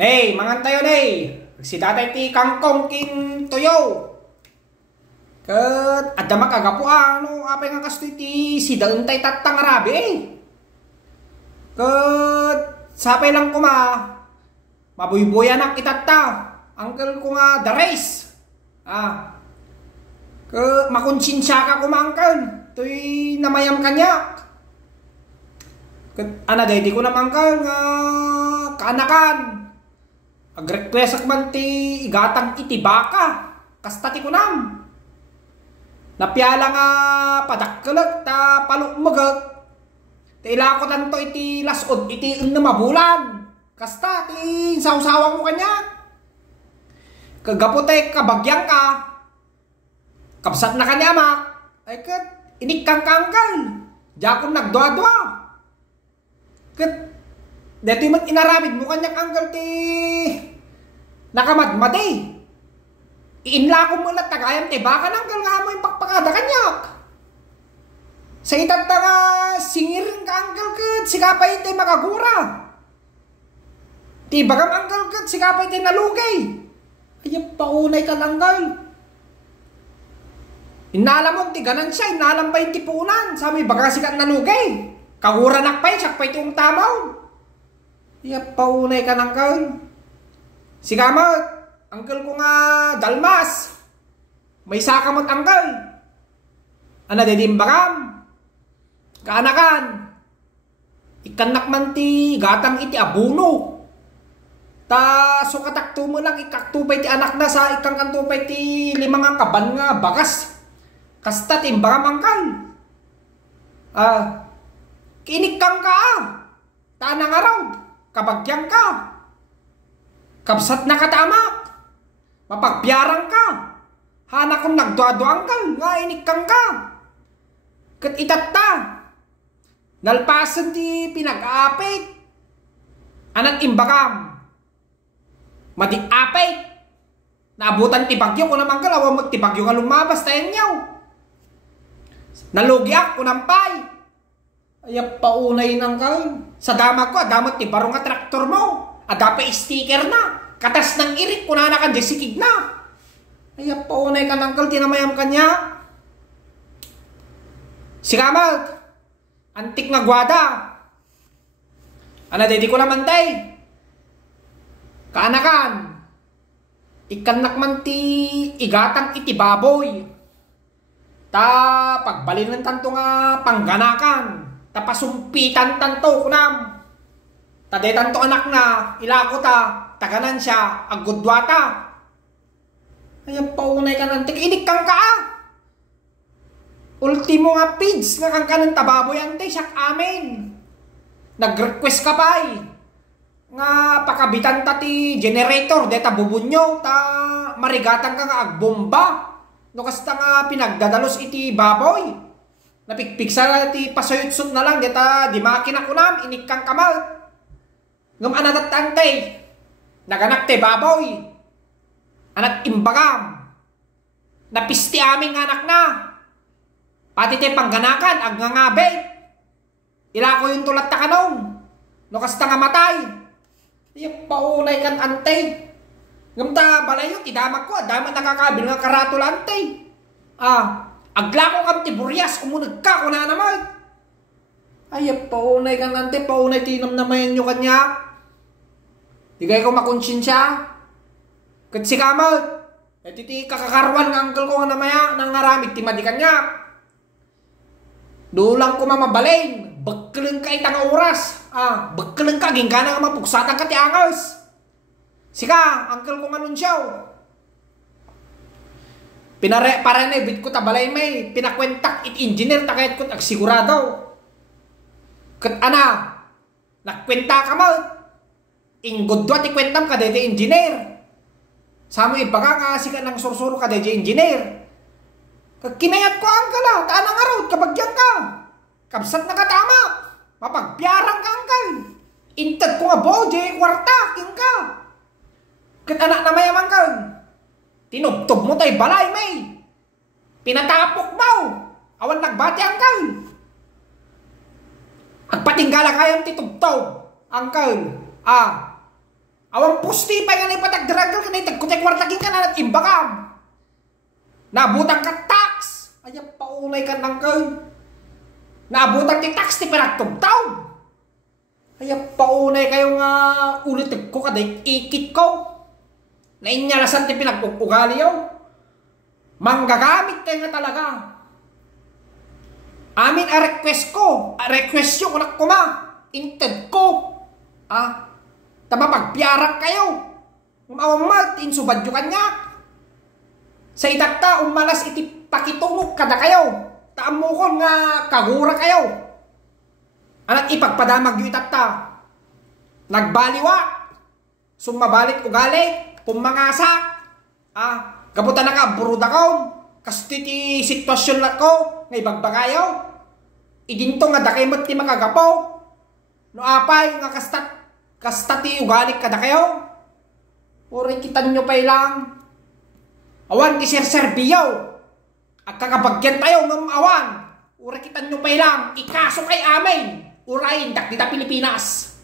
Nay, mangan tayo nay. Si tatay ti kangkong kin toyo. Ket adda makagapu ano apay nga kasto ti si daun tay tatang arabi eh. Ket sapay lang kuma. Mabuybuyan nak itatta. Uncle ko nga the race. Ke makonsinsya ka kumangkan. Tuy namayam kanyak. Ket ana day di ko namangkan nga kaanakan. Agrequest man ti igatang iti baka. Kasta ti kunam. Napiala nga padakkeleg ta palukmegek. Ti ilakotan to iti lasod iti 6 bulan. Kasta ti sawsawang mo kanya. Kagaputay kabagyang ka. Kapsat na kanya mak. Ay ket inikang kangkal. Diakon nagdwa-dwa. Ket dito yung inaramid mo kanyang anggal ti nakamadmaday. Iinla ko muna tagayam ti baka nanggal nga mo yung pakpakada kanyak. Sa itata nga singirin ka anggal ket sikapay ti makagura. Ti bagam anggal ket sikapay ti nalugay. Ay paunay ka anggal. Inalam mo ti ganan siya, inalam pa yung tipunan. Sabi baga sikat nalugay. Kagura nakpay, siyak pa itong tamaw. Iya paunay ka ng kaon. Sikamot, angkel ko nga dalmas. May sakamot angkel. Ana dedim bagam. Kaanakan. Ikanak man ti gatang iti abuno. Ta so katakto mo lang ikaktupay ti anak na sa ikang kantupay ti 5 nga kaban nga bagas. Kasta ti bagam angkel. Kinik kang ka. Tanang araw. Kabagyang ka. Kapsat na katamak. Mapagbiarang ka. Hana kong nagdwa-duang ka. Nga inikang ka. Kat itatta. Nalpasan di pinag-apit. Anat imbagam. Madi-apit. Naabutan ti bagyo ko naman ka. Lawa mo ti bagyo nga lumabas tayo niyaw. Nalugyak ko nampay. Ay paunay nang ka. Sa damag ko, damot ti barong nga traktor mo. Adape sticker na. Katas ng irik, kunana ka desikig na. Ay paunay ka nang kal, tinamayam kanya. Sikamat. Antik nga gwada. Ana di ko naman tay. Kaanakan. Ikanak man ti igatang iti baboy. Ta pagbalin ng tanto nga pangganakan. Tapasumpitan tanto kunam. Taday tanto anak na ilako ta. Taganan siya agudwata. Ay paunay ka nantik. Inik kang ka. Ultimo nga pids nga kang kanang tababoy ante siyak amin. Nag-request ka pa nga pakabitan ta ti generator. Deta bubunyo. Ta marigatan ka nga agbomba. No kasta nga pinagdadalos iti baboy. Napikpiksa ti pasayutsot na lang. Deta di makina kunam. Inik kang kamal. Ngam anatat tantay. Naganak te baboy. Anat imbagam. Napisti aming anak na. Pati te pangganakan. Agngangabe. Ilako yung tulat ta kanong. No kasta nga matay. Yung paunay kan antay. Ngam ta balayo. Tidamag ko. Damat nakakabil nga karatol antay. Aglako kam ti buryas, umunag ka, kuna naman. Ay, paunay kang ante, paunay tinam naman nyo kanya. Di kayo ko makonsinsya. Kat si kamot, iti ti kakakarwan ng uncle ko nga namaya, nang ngaramit ti madi kanya. Dulang ko mamabalain, bagkalang ka itang oras. Bagkalang ka, ginggana nga mapugsatan ka ti angos. Sika, uncle ko nga nun siyaw. Paranebit ko tabalay may pinakwentak it engineer takayat ko agsigurado. Kat ana nakwenta ka mo. Inggodwa ti kwentam ka dede engineer. Samo ibaga nga sika ng sursuro ka dede engineer. Kag kinayat ko ang kala taanang araw kabagyan ka. Kabsat na katama. Mapagbiarang ka angkal. Intad ko nga boje kwarta king ka. Kat anak na mayaman ka. Tinubtob mo tayo balay, may. Pinatapok mo. Awan nagbati, angkal. Agpatinggala kayang titubtob, angkal. Awang pusti pa nga na ipatagdragal ka na itagkutek wartagin ka na at imbakam. Nabutang ka tax. Ay, paunay ka nang kayo. Nabutang ti tax ti pinagtugtaw. Ay, paunay kayo nga ulitig ko kaday ikit ko. Nainyalasan ti pinagpupugali yaw. Manggagamit kayo nga talaga. Amin a request ko. A request yung unak ko ma. Inted ko. Tamapagpiarak kayo. Umawamag, insubad yung kanya. Sa itakta, umalas iti pakitungok kada kayo. Taamukon nga kagura kayo. Anak ipagpadamag yung itakta. Nagbaliwa. Sumabalik ugali. Pumangasa. Gabutan na ka, buruda ko. Kasi ti sitwasyon na ko. Ngay bagbagayaw. Idinto nga dakay mo't ti makagapo. No apay nga kasta ti ugali kada kayo. Uri kitan nyo pa ilang. Awan ti sir-serbiyaw. At kakabagyan tayo ng awan. Uri kitan nyo pa ilang. Ikaso kay amin. Urayin dak dita Pilipinas.